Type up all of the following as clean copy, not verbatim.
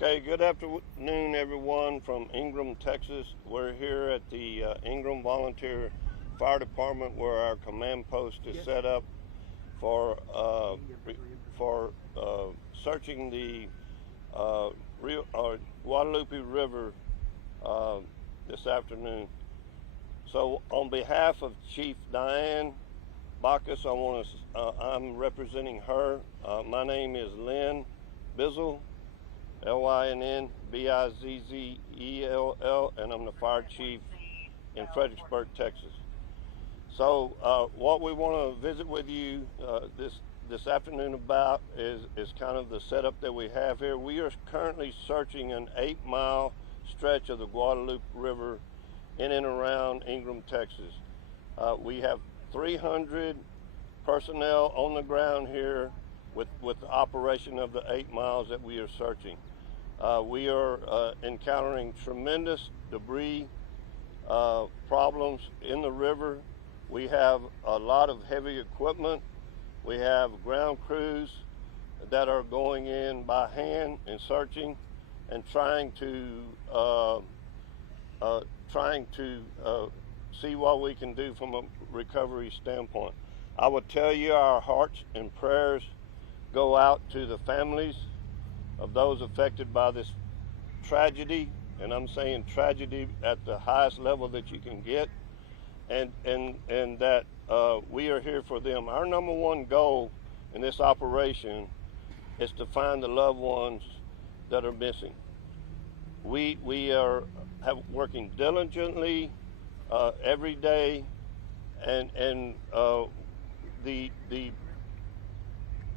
Okay, good afternoon, everyone from Ingram, Texas. We're here at the Ingram Volunteer Fire Department, where our command post is set up for searching the Guadalupe River this afternoon. So, on behalf of Chief Diane Bacchus, I'm representing her. My name is Lynn Bizzle, Lynnbizzell, and I'm the fire chief in Fredericksburg, Texas. So what we want to visit with you this afternoon about is kind of the setup that we have here. We are currently searching an 8-mile stretch of the Guadalupe River in and around Ingram, Texas. We have 300 personnel on the ground here with the operation of the 8 miles that we are searching. We are encountering tremendous debris problems in the river. We have a lot of heavy equipment. We have ground crews that are going in by hand and searching and trying to see what we can do from a recovery standpoint. I would tell you our hearts and prayers go out to the families of those affected by this tragedy, and I'm saying tragedy at the highest level that you can get, and that we are here for them. Our number one goal in this operation is to find the loved ones that are missing. We are working diligently every day, and the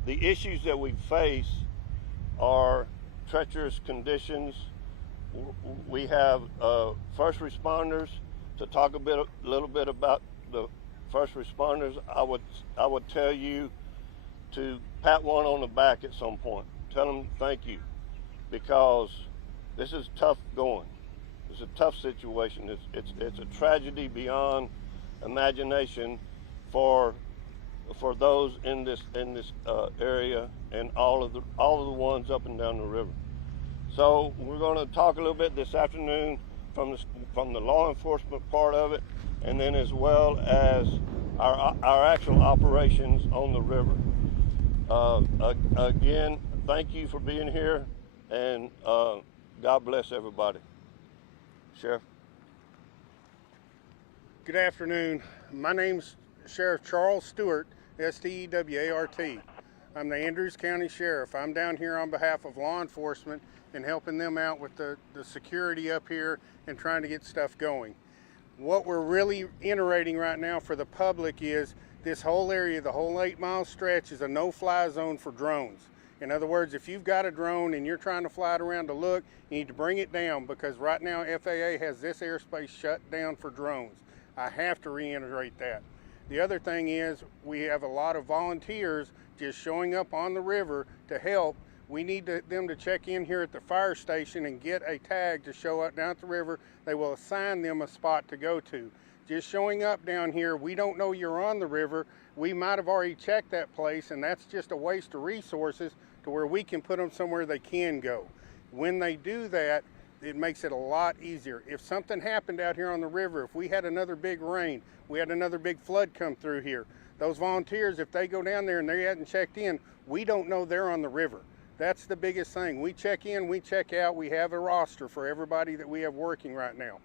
issues that we face are treacherous conditions. We have first responders. To talk a little bit about the first responders, I would tell you to pat one on the back at some point. Tell them thank you, because this is tough going. It's a tough situation. It's a tragedy beyond imagination for those in this area, and all of the ones up and down the river. So we're going to talk a little bit this afternoon from the law enforcement part of it, and then as well as our actual operations on the river. Again, thank you for being here, and God bless everybody. Sheriff. Good afternoon. My name's Sheriff Charles Stewart, S-T-E-W-A-R-T. I'm the Andrews County Sheriff. I'm down here on behalf of law enforcement and helping them out with the security up here and trying to get stuff going. What we're really iterating right now for the public is this whole area, the whole 8-mile stretch, is a no-fly zone for drones. In other words, if you've got a drone and you're trying to fly it around to look, you need to bring it down, because right now FAA has this airspace shut down for drones. I have to reiterate that. The other thing is, we have a lot of volunteers just showing up on the river to help. We need them to check in here at the fire station and get a tag to show up down at the river. They will assign them a spot to go to. Just showing up down here, we don't know you're on the river. We might have already checked that place, and that's just a waste of resources to where we can put them somewhere they can go. When they do that, it makes it a lot easier. If something happened out here on the river, if we had another big rain, we had another big flood come through here, those volunteers, if they go down there and they hadn't checked in, we don't know they're on the river. That's the biggest thing. We check in, we check out, we have a roster for everybody that we have working right now.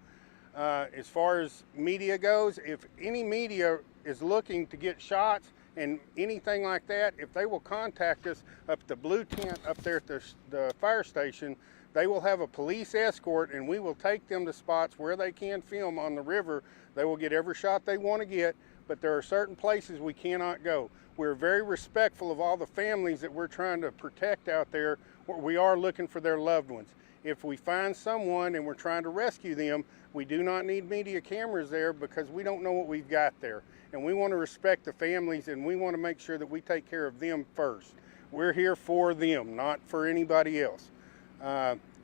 As far as media goes, if any media is looking to get shots and anything like that, if they will contact us up at the blue tent up there at the fire station, they will have a police escort, and we will take them to spots where they can film on the river. They will get every shot they want to get, but there are certain places we cannot go. We're very respectful of all the families that we're trying to protect out there, where we are looking for their loved ones. If we find someone and we're trying to rescue them, we do not need media cameras there, because we don't know what we've got there. And we want to respect the families, and we want to make sure that we take care of them first. We're here for them, not for anybody else.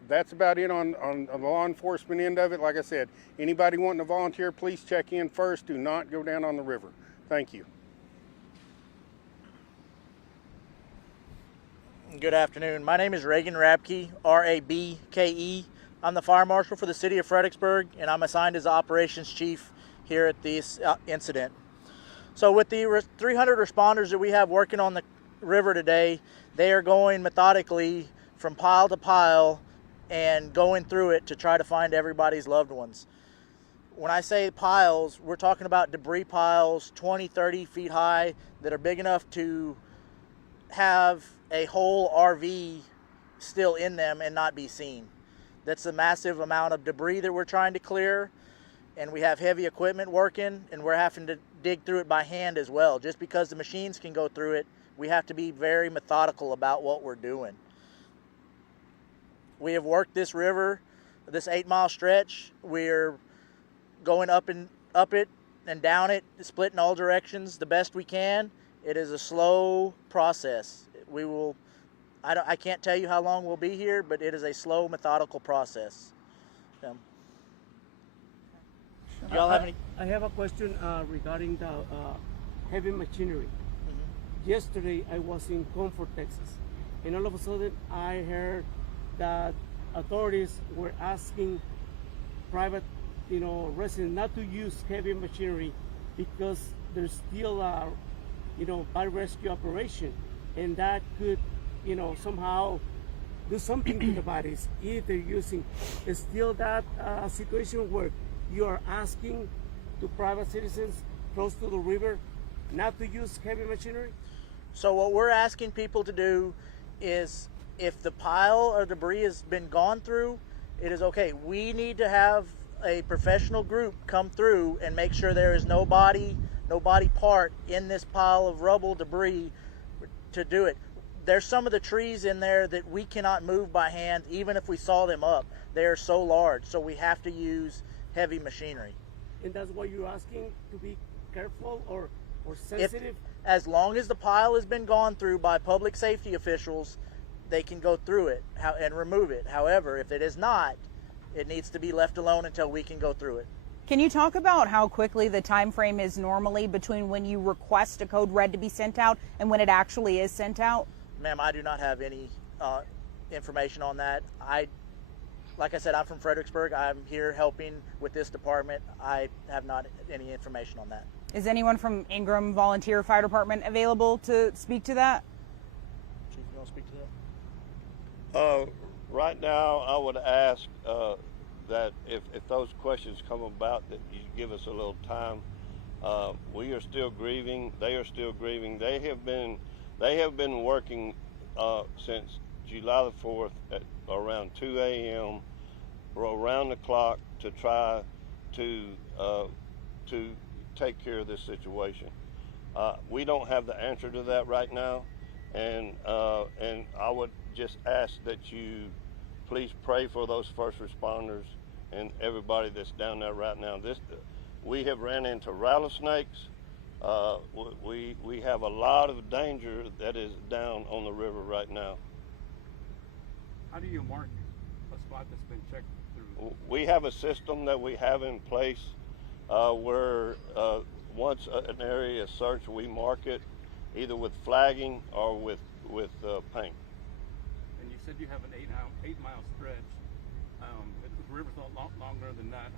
That's about it on the law enforcement end of it. Like I said, anybody wanting to volunteer, please check in first. Do not go down on the river. Thank you. Good afternoon. My name is Reagan Rabke, R-A-B-K-E. I'm the fire marshal for the city of Fredericksburg, and I'm assigned as the operations chief here at this incident. So with the 300 responders that we have working on the river today, they are going methodically from pile to pile and going through it to try to find everybody's loved ones. When I say piles, we're talking about debris piles 20, 30 feet high that are big enough to have a whole RV still in them and not be seen. That's a massive amount of debris that we're trying to clear, and we have heavy equipment working, and we're having to dig through it by hand as well. Just because the machines can go through it, we have to be very methodical about what we're doing. We have worked this river, this 8-mile stretch. We're going up it and down it, split in all directions the best we can. It is a slow process. I can't tell you how long we'll be here, but it is a slow, methodical process. Do y'all have any? I have a question regarding the heavy machinery. Yesterday I was in Comfort, Texas, and all of a sudden I heard that authorities were asking private, residents not to use heavy machinery because there's still a, fire rescue operation, and that could, somehow do something to the bodies if they're using. Is still that situation where you are asking to private citizens close to the river not to use heavy machinery? So what we're asking people to do is, if the pile or debris has been gone through, it is okay. We need to have a professional group come through and make sure there is no body part in this pile of rubble debris to do it. There's some of the trees in there that we cannot move by hand, even if we saw them up. They are so large, so we have to use heavy machinery. And that's why you're asking to be careful or sensitive? As long as the pile has been gone through by public safety officials, they can go through it and remove it. However, if it is not, it needs to be left alone until we can go through it. Can you talk about how quickly the time frame is normally between when you request a code red to be sent out and when it actually is sent out? Ma'am, I do not have any information on that. Like I said, I'm from Fredericksburg. I'm here helping with this department. I have not any information on that. Is anyone from Ingram Volunteer Fire Department available to speak to that? Chief, you want to speak to that? Right now, I would ask that if those questions come about, that you give us a little time. We are still grieving. They are still grieving. They have been working since July the 4th at around 2 a.m. around the clock to try to take care of this situation. We don't have the answer to that right now, and I would just ask that you please pray for those first responders and everybody that's down there right now. We have ran into rattlesnakes. We have a lot of danger that is down on the river right now. How do you mark a spot that's been checked through? We have a system that we have in place where once an area is searched, we mark it either with flagging or with paint. And you said you have an 8-mile stretch. The river's a lot longer than that.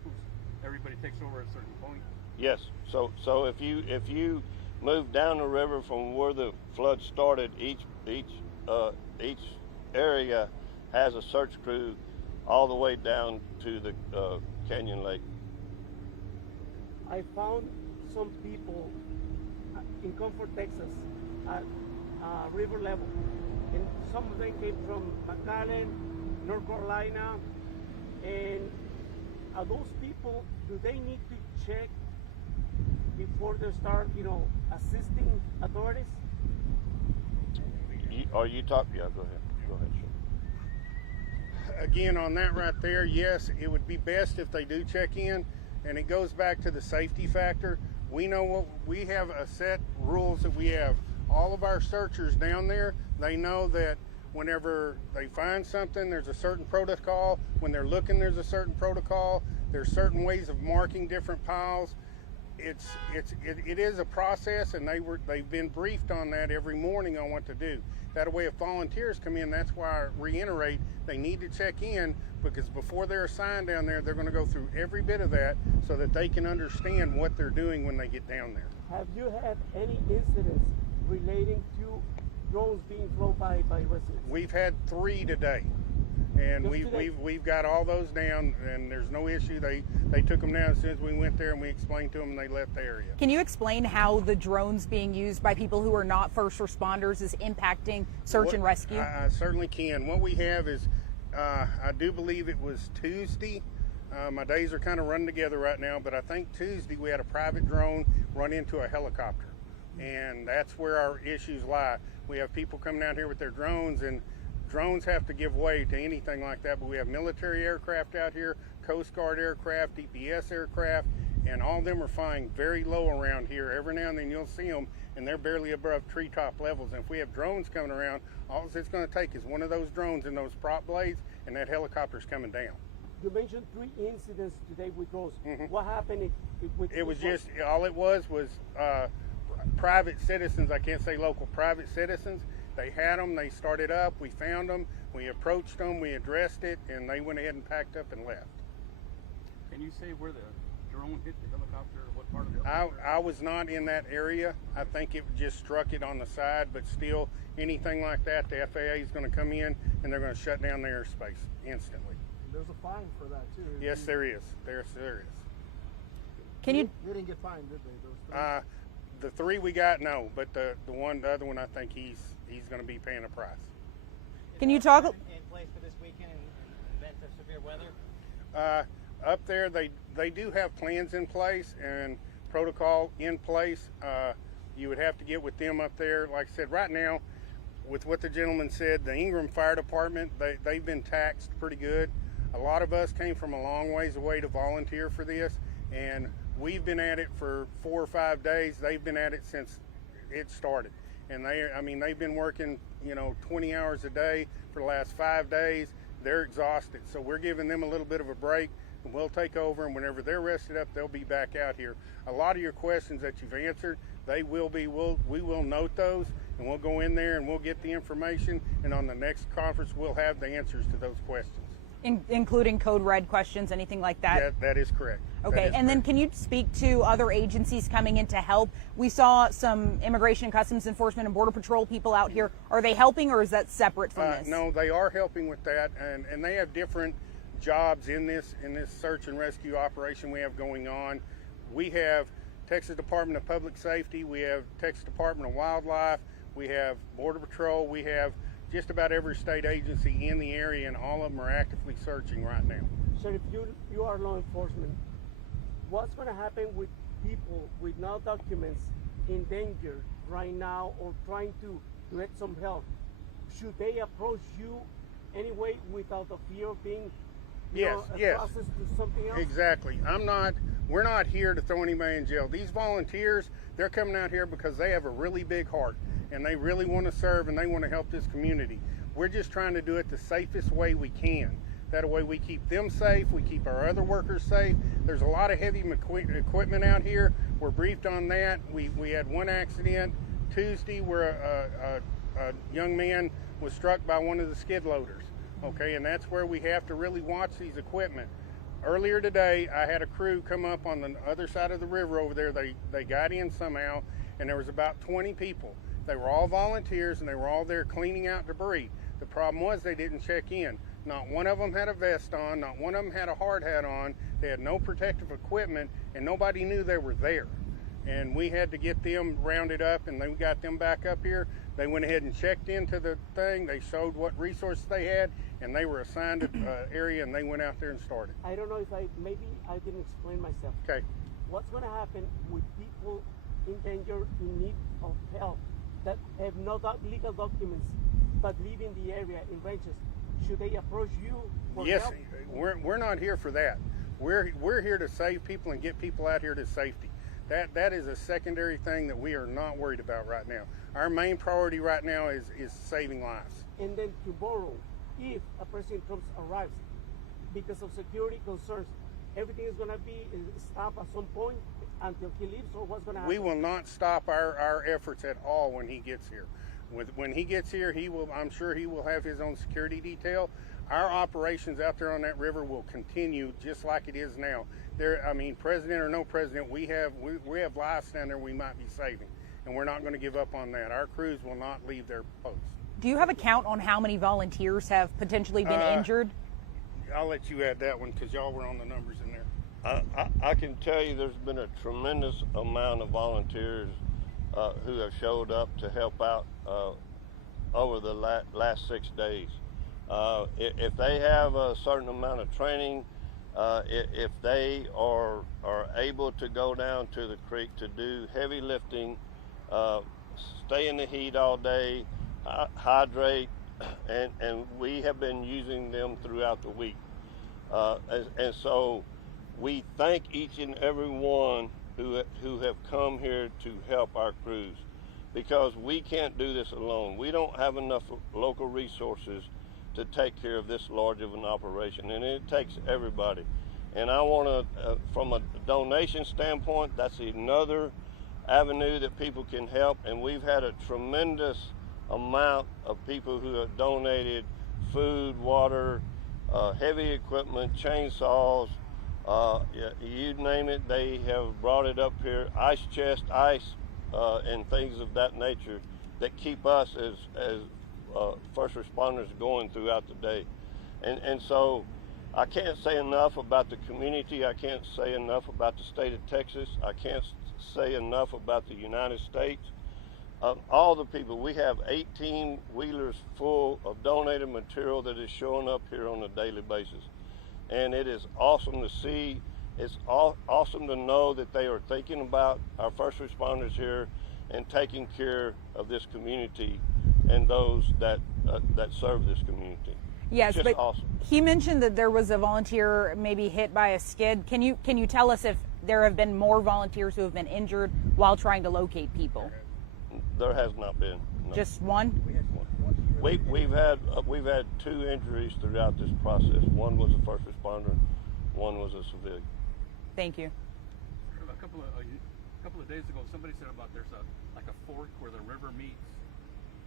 Everybody takes over at a certain point. Yes. So if you move down the river from where the flood started, each area has a search crew all the way down to the Canyon Lake. I found some people in Comfort, Texas at river level, and some of them came from McAllen, North Carolina, and those people, do they need to check before they start, assisting authorities? Are you talking? Yeah, go ahead. Go ahead, sure. Again, on that right there, yes, it would be best if they do check in, and it goes back to the safety factor. We know we have a set rules that we have. All of our searchers down there, they know that whenever they find something, there's a certain protocol. When they're looking, there's a certain protocol. There's certain ways of marking different piles. It is a process, and they've been briefed on that every morning on what to do. That way, if volunteers come in, that's why I reiterate they need to check in, because before they're assigned down there, they're going to go through every bit of that so that they can understand what they're doing when they get down there. Have you had any incidents relating to drones being flown by residents? We've had 3 today, and Just today? we've got all those down, and there's no issue. They took them down as soon as we went there, and we explained to them, and they left the area. Can you explain how the drones being used by people who are not first responders is impacting search and rescue? I certainly can. What we have is, I do believe it was Tuesday. My days are kind of running together right now, but I think Tuesday we had a private drone run into a helicopter, and that's where our issues lie. We have people coming down here with their drones, and drones have to give way to anything like that, but we have military aircraft out here, Coast Guard aircraft, DPS aircraft, and all of them are flying very low around here. Every now and then you'll see them, and they're barely above treetop levels. And if we have drones coming around, all it's going to take is one of those drones and those prop blades, and that helicopter's coming down. You mentioned 3 incidents today with drones. What happened with It was this one? just, all it was private citizens, I can't say local, private citizens. They had them, they started up, we found them, we approached them, we addressed it, and they went ahead and packed up and left. Can you say where the drone hit the helicopter, or what part of the helicopter? I was not in that area. I think it just struck it on the side, but still, anything like that, the FAA is going to come in and they're going to shut down the airspace instantly. There's a fine for that too. Yes, there is. There is. Can you? They didn't get fined, did they? Those 3? The 3 we got, no, but the other one, I think he's going to be paying a price. Can you talk? In place for this weekend in event of severe weather? Up there, they do have plans in place and protocol in place. You would have to get with them up there. Like I said, right now, with what the gentleman said, the Ingram Fire Department, they've been taxed pretty good. A lot of us came from a long ways away to volunteer for this, and we've been at it for 4 or 5 days. They've been at it since it started. And they've been working, 20 hours a day for the last 5 days. They're exhausted. So we're giving them a little bit of a break, and we'll take over, and whenever they're rested up, they'll be back out here. A lot of your questions that you've answered, we will note those, and we'll go in there and we'll get the information, and on the next conference, we'll have the answers to those questions. Including code red questions, anything like that? That is correct. Okay, and then can you speak to other agencies coming in to help? We saw some Immigration and Customs Enforcement and Border Patrol people out here. Are they helping, or is that separate from this? No, they are helping with that, and they have different jobs in this search and rescue operation we have going on. We have Texas Department of Public Safety, we have Texas Department of Wildlife, we have Border Patrol, we have just about every state agency in the area, and all of them are actively searching right now. Sheriff, you are law enforcement. What's going to happen with people with no documents in danger right now or trying to get some help? Should they approach you anyway without the fear of being processed to something else? Exactly. We're not here to throw anybody in jail. These volunteers, they're coming out here because they have a really big heart, and they really want to serve, and they want to help this community. We're just trying to do it the safest way we can. That way we keep them safe, we keep our other workers safe. There's a lot of heavy equipment out here. We're briefed on that. We had one accident Tuesday where a young man was struck by one of the skid loaders. Okay, and that's where we have to really watch these equipment. Earlier today, I had a crew come up on the other side of the river over there. They got in somehow, and there was about 20 people. They were all volunteers, and they were all there cleaning out debris. The problem was they didn't check in. Not one of them had a vest on. Not one of them had a hard hat on. They had no protective equipment, and nobody knew they were there. And we had to get them rounded up, and then we got them back up here. They went ahead and checked into the thing. They showed what resources they had, and they were assigned an area, and they went out there and started. I don't know if maybe I didn't explain myself. Okay. What's going to happen with people in danger, in need of help, that have no legal documents but live in the area in ranches? Should they approach you for Yes, help? we're not here for that. We're here to save people and get people out here to safety. That is a secondary thing that we are not worried about right now. Our main priority right now is saving lives. And then tomorrow, if a President Trump arrives, because of security concerns, everything is gonna be stopped at some point until he leaves, or what's gonna happen? We will not stop our efforts at all when he gets here. When he gets here, I'm sure he will have his own security detail. Our operations out there on that river will continue just like it is now. I mean, president or no president, we have lives down there we might be saving, and we're not going to give up on that. Our crews will not leave their posts. Do you have a count on how many volunteers have potentially been injured? I'll let you add that one because y'all were on the numbers in there. I can tell you there's been a tremendous amount of volunteers who have showed up to help out over the last 6 days. If they have a certain amount of training, if they are able to go down to the creek to do heavy lifting, stay in the heat all day, hydrate, and we have been using them throughout the week. And so we thank each and every one who have come here to help our crews, because we can't do this alone. We don't have enough local resources to take care of this large of an operation, and it takes everybody. And I want to, from a donation standpoint, that's another avenue that people can help, and we've had a tremendous amount of people who have donated food, water, heavy equipment, chainsaws, you name it, they have brought it up here, ice chest, ice, and things of that nature that keep us as first responders going throughout the day. And so I can't say enough about the community. I can't say enough about the state of Texas. I can't say enough about the United States. All the people, we have 18 wheelers full of donated material that is showing up here on a daily basis. And it is awesome to see. It's awesome to know that they are thinking about our first responders here and taking care of this community and those that serve this community. Yes, but awesome. He mentioned that there was a volunteer maybe hit by a skid. Can you tell us if there have been more volunteers who have been injured while trying to locate people? There has not been. No. Just one? We've had 2 injuries throughout this process. One was a first responder, one was a civilian. Thank you. A couple of days ago, somebody said about there's like a fork where the river meets,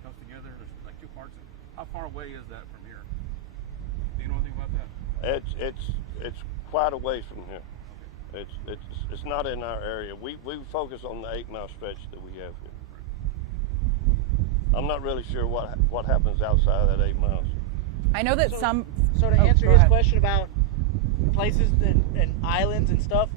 comes together. There's like 2 parts. How far away is that from here? Do you know anything about that? It's quite a ways from here. Okay. It's not in our area. We focus on the 8-mile stretch that we have here. I'm not really sure what happens outside of that 8 miles. I know that some. So to answer his question about places and islands and stuff,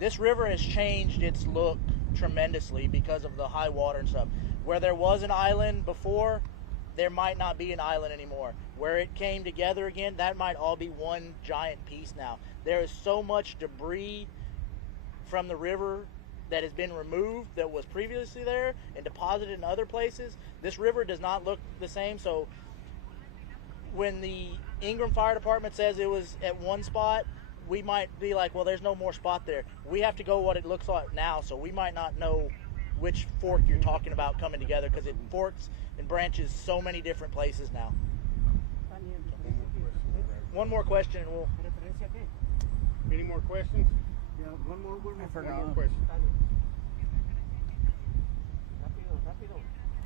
this river has changed its look tremendously because of the high water and stuff. Where there was an island before, there might not be an island anymore. Where it came together again, that might all be one giant piece now. There is so much debris from the river that has been removed that was previously there and deposited in other places. This river does not look the same. So when the Ingram Fire Department says it was at one spot, we might be like, well, there's no more spot there. We have to go what it looks like now, so we might not know which fork you're talking about coming together, because it forks and branches so many different places now. One more question and we'll... Any more questions? Yeah, one more question.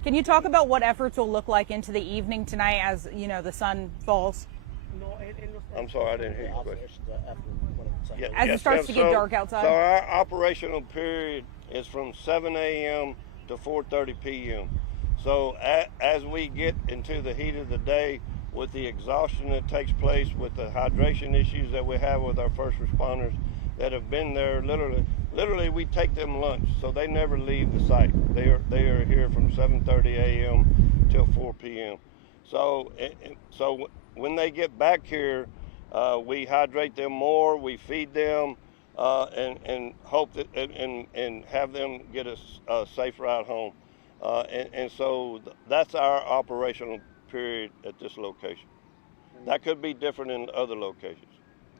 Can you talk about what efforts will look like into the evening tonight as, the sun falls? I'm sorry, I didn't hear your question. As it starts to get dark outside? So our operational period is from 7 a.m. to 4:30 p.m. So as we get into the heat of the day, with the exhaustion that takes place, with the hydration issues that we have with our first responders that have been there, literally we take them lunch, so they never leave the site. They are here from 7:30 a.m. till 4 p.m. So when they get back here, we hydrate them more, we feed them, and hope that and have them get a safe ride home. And so that's our operational period at this location. That could be different in other locations.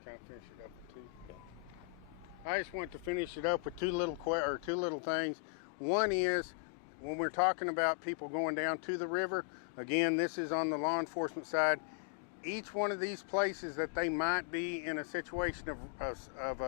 Can I finish it up with 2? Yeah. I just want to finish it up with two little things. One is, when we're talking about people going down to the river, again, this is on the law enforcement side. each one of these places that they might be in a situation of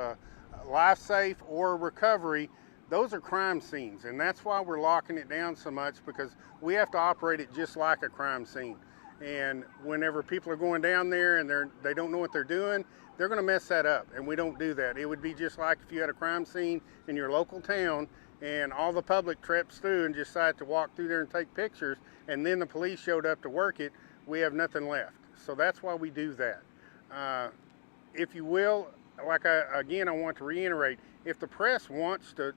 life safe or recovery, those are crime scenes, and that's why we're locking it down so much, because we have to operate it just like a crime scene. And whenever people are going down there and they don't know what they're doing, they're going to mess that up, and we don't do that. It would be just like if you had a crime scene in your local town and all the public trips through and decided to walk through there and take pictures, and then the police showed up to work it, we have nothing left. So that's why we do that. If you will, I want to reiterate, if the press wants to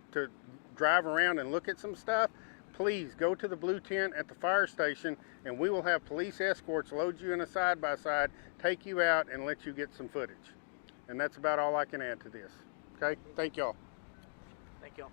drive around and look at some stuff, please go to the blue tent at the fire station, and we will have police escorts load you in a side-by-side, take you out, and let you get some footage. And that's about all I can add to this. Okay, thank y'all.